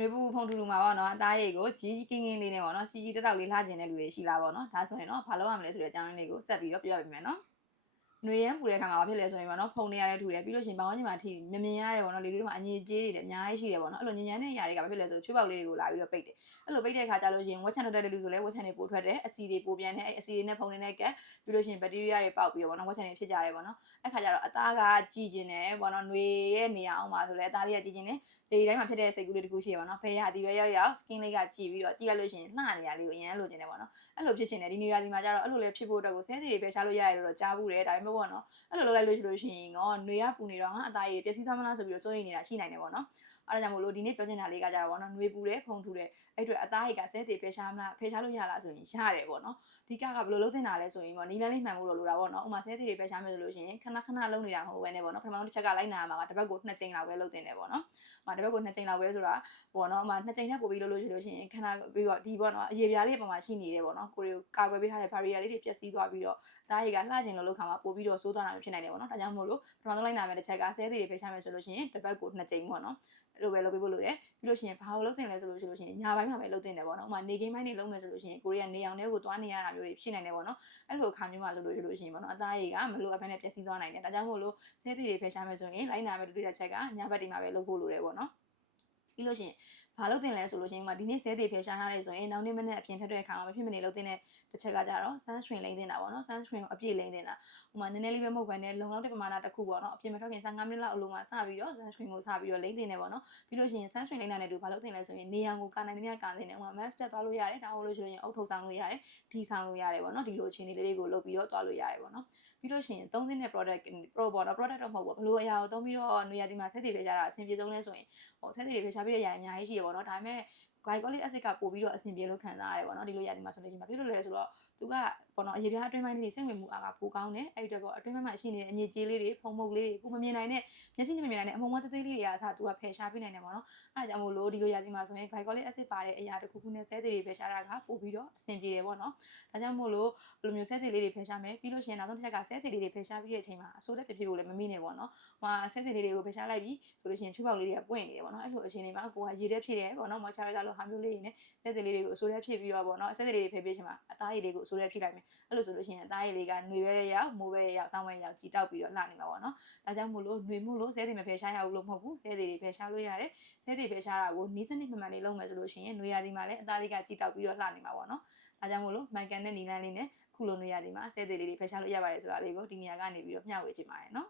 တွေပူဖုံထူထူမှာပေါ့နော်အသားရည်ကိုကြီးကြီးကင်းကင်းလေးနဲ့ပေါ့နော်ကြီးကြီးတက်တောက်လေးလှကျင်တဲ့လူတွေရှိလားပေါ့နော်ဒါဆိုရင်တော့ဘာလုပ်ရမလဲဆိုတဲ့အကြောင်းလေးကိုဆက်ပြီးတော့ပြောပြပေးမယ်နော်ຫນွေရမ်းပူတဲ့ခါမှာဘာဖြစ်လဲဆိုရင်ပေါ့နော်ဖုံနေရတဲ့ထူတယ်ပြီးလို့ရှိရင်ဘောင်းကြီးမှာထိမြင်ရတယ်ပေါ့နော်လေလူတွေမှာအငြိကြေးတွေလည်းအများကြီးရှိတယ်ပေါ့နော်အဲ့လိုညဉ့်ညမ်းတဲ့ຢာတွေကဘာဖြစ်လဲဆိုချွေးပေါက်လေးတွေကိုလာပြီးတော့ပိတ်တယ်အဲ့လိုပိတ်တဲ့ခါကျလို့ရှိရင်ဝက်ချန်ထွက်တဲ့လူဆိုလဲဝက်ချန်တွေပိုထွက်တယ်အဆီတွေပိုပြန်တယ်အဲ့အဆီတွေနဲ့ဖုံနေနဲ့ကက်ပြီးလို့ရှိရင်ဘက်တီးရီးယားတွေပေါက်ပြီးတော့ပေါ့နော်ဝက်ချန်တွေဖြစ်ကြတယ်ပေါ့နော်အဲ့ခါကျတော့အသားကကြည်ကျင်တယ်ပေါ့နော်ຫນွေရဲ့နေရာအောင်ပါဆိုလဲအသားလေးကကြည်ကျင်တယ်ဒီတိုင်းမှာဖြစ်တဲ့စိတ်ကူးလေးတစ်ခုရှိရပါတော့။ဖေးရသည်ပဲရောက် skin လေးကကြည်ပြီးတော့ကြည့်ရလို့ရှိရင်လှနေရလေးကိုအရင်လိုချင်တယ်ပေါ့နော်။အဲ့လိုဖြစ်ချင်တယ်ဒီနေရာဒီမှာကျတော့အဲ့လိုလေးဖြစ်ဖို့အတွက်ကိုဆဲသေးတွေပဲရှားလို့ရတယ်လို့တော့ကြားဘူးတယ်ဒါပေမဲ့ပေါ့နော်။အဲ့လိုလုပ်လိုက်လို့ရှိရင်တော့ຫນွေရပူနေတော့ငါအသားရည်ပျက်စီးသွားမလားဆိုပြီးတော့စိုးရိမ်နေတာရှိနိုင်တယ်ပေါ့နော်။အဲ့ဒါကြောင့်မို့လို့ဒီနေ့ပြောချင်တာလေးကကြတော့ပေါ့နော်ຫນွေပူတယ်ဖုံထူတယ်အဲ့အတွက်အသားရည်ကဆဲသေးပဲရှားမလားဖယ်ရှားလို့ရလားဆိုရင်ရတယ်ပေါ့နော်။ဒီကဘယ်လိုလုပ်တင်တာလဲဆိုရင်ပေါ့နီးမန်းလေးမှန်ဖို့လိုတာပေါ့နော်။ဥမာဆဲသေးတွေပဲရှားမယ်ဆိုလို့ရှိရင်ခဏခဏလုံးနေတာမဟုတ်ဘဲနဲ့ပေါ့နော်။ပထမဆုံးတစ်ချက်ကလိုက်နာရမှာကတစ်ပတ်ကို2ကြိမ်လောက်ပဲလုပ်တင်တယ်ပေါ့နော်။တစ်ပတ်ကို2ကြိမ်လောက်ပဲဆိုတာပေါ့နော်2ကြိမ်နဲ့ပို့ပြီးလို့ရှိရင်ခဏပြီးတော့ဒီပေါ့နော်အရေပြားလေးအပေါ်မှာရှိနေတယ်ပေါ့နော်ကိုရီကာကွယ်ပေးထားတဲ့ barrier လေးတွေပျက်စီးသွားပြီးတော့ဒါရီကလှကျင်လို့ခါမှာပို့ပြီးတော့စိုးသွားတာဖြစ်နိုင်တယ်ပေါ့နော်ဒါကြောင့်မို့လို့ပထမဆုံးလိုက်နာမယ်တစ်ချက်ကဆဲသေးတွေဖိရှားမယ်ဆိုလို့ရှိရင်တစ်ပတ်ကို2ကြိမ်ပေါ့နော်အဲ့လိုပဲလုပ်ပေးဖို့လိုတယ်ပြီးလို့ရှိရင်ဘာလို့လုပ်တင်လဲဆိုလို့ရှိရင်ညပိုင်းမှာပဲလုပ်တင်တယ်ပေါ့နော်ဥမာနေကင်းပိုင်းတွေလုပ်မယ်ဆိုလို့ရှိရင်ကိုရီးယားနေအောင်တွေကိုသွားနေရတာမျိုးတွေဖြစ်နိုင်တယ်ပေါ့နော်အဲ့လိုအခါမျိုးမှာဆိုလို့ရှိရင်ပေါ့နော်အသားရည်ကမလိုအပ်ဘဲနဲ့ပျက်စီးသွားနိုင်တယ်ဒါကြောင့်မို့လို့ဆဲသေးတွေဖိရှားမယ်ဆိုရင်လိုက်နာမယ်ဒုတိယချက်ကညဘက်ဒီမှာပဲလုပ်ဖို့လိုတယ်ပေါ့နော်ပြီးလို့ရှိရင်ဘာလုပ်တင်လဲဆိုလို့ရှိရင်ဒီနေ့ဆဲသေးဖယ်ရှားထားရဲဆိုရင်နောက်နေ့မနေ့အပြင်ထွက်တဲ့အခါမှာမဖြစ်မနေလုပ်တင်တဲ့တစ်ချက်ကကြတော့ sunscreen လိမ့်တင်တာပေါ့နော် sunscreen ကိုအပြည့်လိမ့်တင်တာဥမာနည်းနည်းလေးပဲမဟုတ်ဘဲနဲ့လုံလောက်တဲ့ပမာဏတစ်ခုပေါ့နော်အပြင်မထွက်ခင်15မိနစ်လောက်အလိုမှာစပြီးတော့ sunscreen ကိုစပြီးတော့လိမ့်တင်နေပေါ့နော်ပြီးလို့ရှိရင် sunscreen လိမ့်တာနဲ့တူဘာလုပ်တင်လဲဆိုရင်နေရောင်ကိုကာနိုင်သမျှကာတင်တယ်ဥမာ mask တက်သွားလို့ရတယ်ဒါမှမဟုတ်လို့ရှိရင်အုတ်ထုပ်ဆောင်လို့ရတယ်ဒီဆောင်လို့ရတယ်ပေါ့နော်ဒီလိုအခြေအနေလေးတွေကိုလုပ်ပြီးတော့သွားလို့ရတယ်ပေါ့နော်ပြီးလို့ရှိရင်သုံးသင့်တဲ့ product pro ပေါ့နော် product တော့မဟုတ်ဘူးဘလို့အရာကိုသုံးပြီးတော့နေရာဒီမှာဆက်တည်ပေးကြတာအဆင်ပြေဆုံးလဲဆိုရင်ဟိုဆက်တည်ပေးရှားပြီးတဲ့အရာအများကြီးရှိရပေါ့နော်ဒါပေမဲ့ glycolic acid ကပို့ပြီးတော့အဆင်ပြေလို့ခံစားရတယ်ပေါ့နော်ဒီလိုရာဒီမှာဆိုလို့ရှိရင်ဘာဖြစ်လို့လဲဆိုတော့သူကပေါ့နော်အရေပြားအတွင်းပိုင်းလေးစိတ်ဝင်မှုအားကပိုကောင်းတယ်အဲ့ဒီတော့အတွင်းပိုင်းမှာရှိနေတဲ့အညစ်အကြေးလေးတွေဖုံမုတ်လေးတွေကိုမမြင်နိုင်တဲ့မျက်စိနဲ့မမြင်နိုင်တဲ့အမုံမသေးသေးလေးတွေအားစားသူကဖယ်ရှားပေးနိုင်တယ်ပေါ့နော်အဲ့ဒါကြောင့်မို့လို့ဒီလိုရာဒီမှာဆိုရင် glycolic acid ပါတဲ့အရာတစ်ခုခုနဲ့ဆဲသေးတွေဖယ်ရှားတာကပို့ပြီးတော့အဆင်ပြေတယ်ပေါ့နော်ဒါကြောင့်မို့လို့ဘယ်လိုမျိုးဆဲသေးလေးတွေဖယ်ရှားမယ်ပြီးလို့ရှိရင်နောက်ဆုံးတစ်ချက်ကဆဲသေးလေးတွေဖယ်ရှားပြီးတဲ့အချိန်မှာအဆိုးတက်ဖြစ်ဖို့လည်းမမိနဲ့ပေါ့နော်ဟိုဆဲသေးလေးတွေကိုဖယ်ရှားလိုက်ပြီးဆိုလို့ရှိရင်ချွေးပေါက်လေးတွေကပွင့်နေတယ်ပေါ့နော်အဲ့လိုအချိန်တွေမှာကိုကရေတက်ဖြစ်တယ်ပေါ့နော် moisturizer လို့ဟာမျိုးလေးတွေနဲ့ဆဲသေးလေးတွေကိုအဆိုးတက်ဖြစ်ပြီးတော့ပေါ့နော်ဆဲသေးလေးတွေဖယ်ပေးချင်မှာအသားရည်လေးကိုအဆိုးတက်ဖြစ်လိုက်မယ်အဲ့လိုဆိုလို့ရှိရင်အသားရည်လေးကຫນွေပဲရောက်မိုးပဲရောက်ဆောင်းပဲရောက်ကြည်တောက်ပြီးတော့လှနေမှာပေါ့နော်ဒါကြောင့်မို့လို့ຫນွေမို့လို့ဆဲသေးမဖယ်ရှားရဘူးလို့မဟုတ်ဘူးဆဲသေးတွေဖယ်ရှားလို့ရတယ်ဆဲသေးဖယ်ရှားတာကိုနီးစနစ်မှန်မှန်လေးလုပ်မယ်ဆိုလို့ရှိရင်ຫນွေရာသီမှာလည်းအသားလေးကကြည်တောက်ပြီးတော့လှနေမှာပေါ့နော်ဒါကြောင့်မို့လို့မိုင်ကန်တဲ့နီလန်းလေးနဲ့ခုလိုຫນွေရာသီမှာဆဲသေးလေးတွေဖယ်ရှားလို့ရပါတယ်ဆိုတာလေးကိုဒီနေရာကနေပြီးတော့မျှဝေချင်ပါတယ်နော်